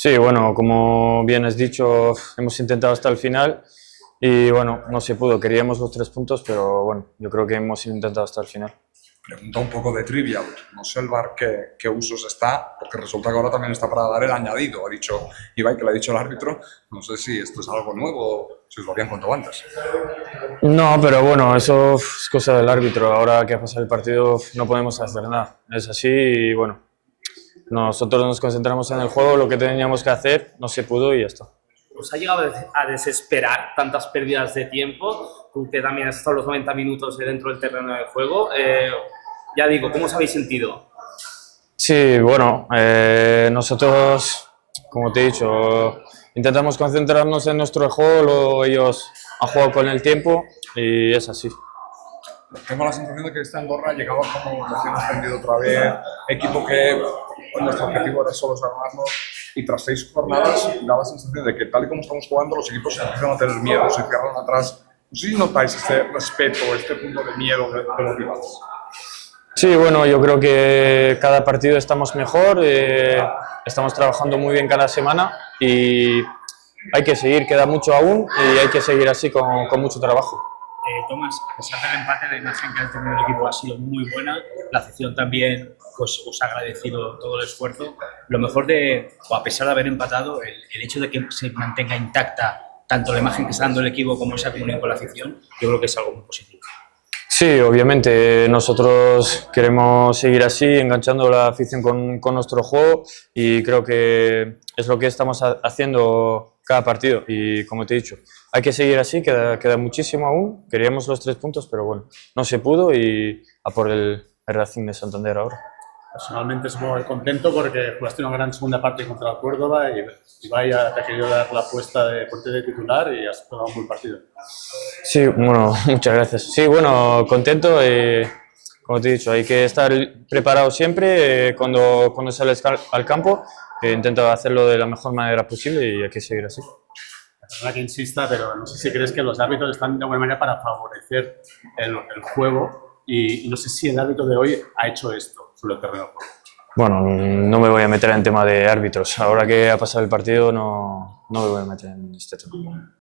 Sí, bueno, como bien has dicho, hemos intentado hasta el final y bueno, no se pudo. Queríamos los 3 puntos, pero bueno, yo creo que hemos intentado hasta el final. Pregunta un poco de trivial. No sé el VAR qué usos está, porque resulta que ahora también está para dar el añadido. Ha dicho Ibai, que le ha dicho el árbitro. No sé si esto es algo nuevo o si os lo habían contado antes. No, pero bueno, eso es cosa del árbitro. Ahora que ha pasado el partido no podemos hacer nada. Es así y bueno, nosotros nos concentramos en el juego, lo que teníamos que hacer, no se pudo y ya está. ¿Os ha llegado a desesperar tantas pérdidas de tiempo? Usted también has estado los 90 minutos dentro del terreno de juego. Ya digo, ¿cómo os habéis sentido? Sí, bueno, nosotros, como te he dicho, intentamos concentrarnos en nuestro juego, ellos han jugado con el tiempo y es así. Tengo la sensación de que esta Andorra llegaba como recién ascendido otra vez, equipo que nuestro objetivo era solo salvarnos, y tras 6 jornadas da la sensación de que tal y como estamos jugando los equipos se empiezan a tener miedo, se cierran atrás. No sé si notáis este respeto, este punto de miedo de los rivales. Sí, bueno, yo creo que cada partido estamos mejor, estamos trabajando muy bien cada semana y hay que seguir, queda mucho aún y hay que seguir así con mucho trabajo. Tomás, a pesar del empate, la imagen que ha tenido el equipo ha sido muy buena. La afición también pues, os ha agradecido todo el esfuerzo. Lo mejor o a pesar de haber empatado, el hecho de que se mantenga intacta tanto la imagen que está dando el equipo como esa comunión con la afición, yo creo que es algo muy positivo. Sí, obviamente nosotros queremos seguir así, enganchando la afición con nuestro juego y creo que es lo que estamos haciendo cada partido y como te he dicho, hay que seguir así, queda muchísimo aún, queríamos los 3 puntos, pero bueno, no se pudo y a por el Racing de Santander ahora. Personalmente estoy muy contento porque jugaste una gran segunda parte contra el Córdoba y vaya, te ha querido dar la apuesta de portero de titular y has jugado un buen partido. Sí, bueno, muchas gracias. Sí, bueno, contento. Como te he dicho, hay que estar preparado siempre cuando sales al campo. Intento hacerlo de la mejor manera posible y hay que seguir así. Perdona que insista, pero no sé si crees que los árbitros están de alguna manera para favorecer el juego y no sé si el árbitro de hoy ha hecho esto sobre el terreno de juego. Bueno, no me voy a meter en tema de árbitros. Ahora que ha pasado el partido no me voy a meter en este tema.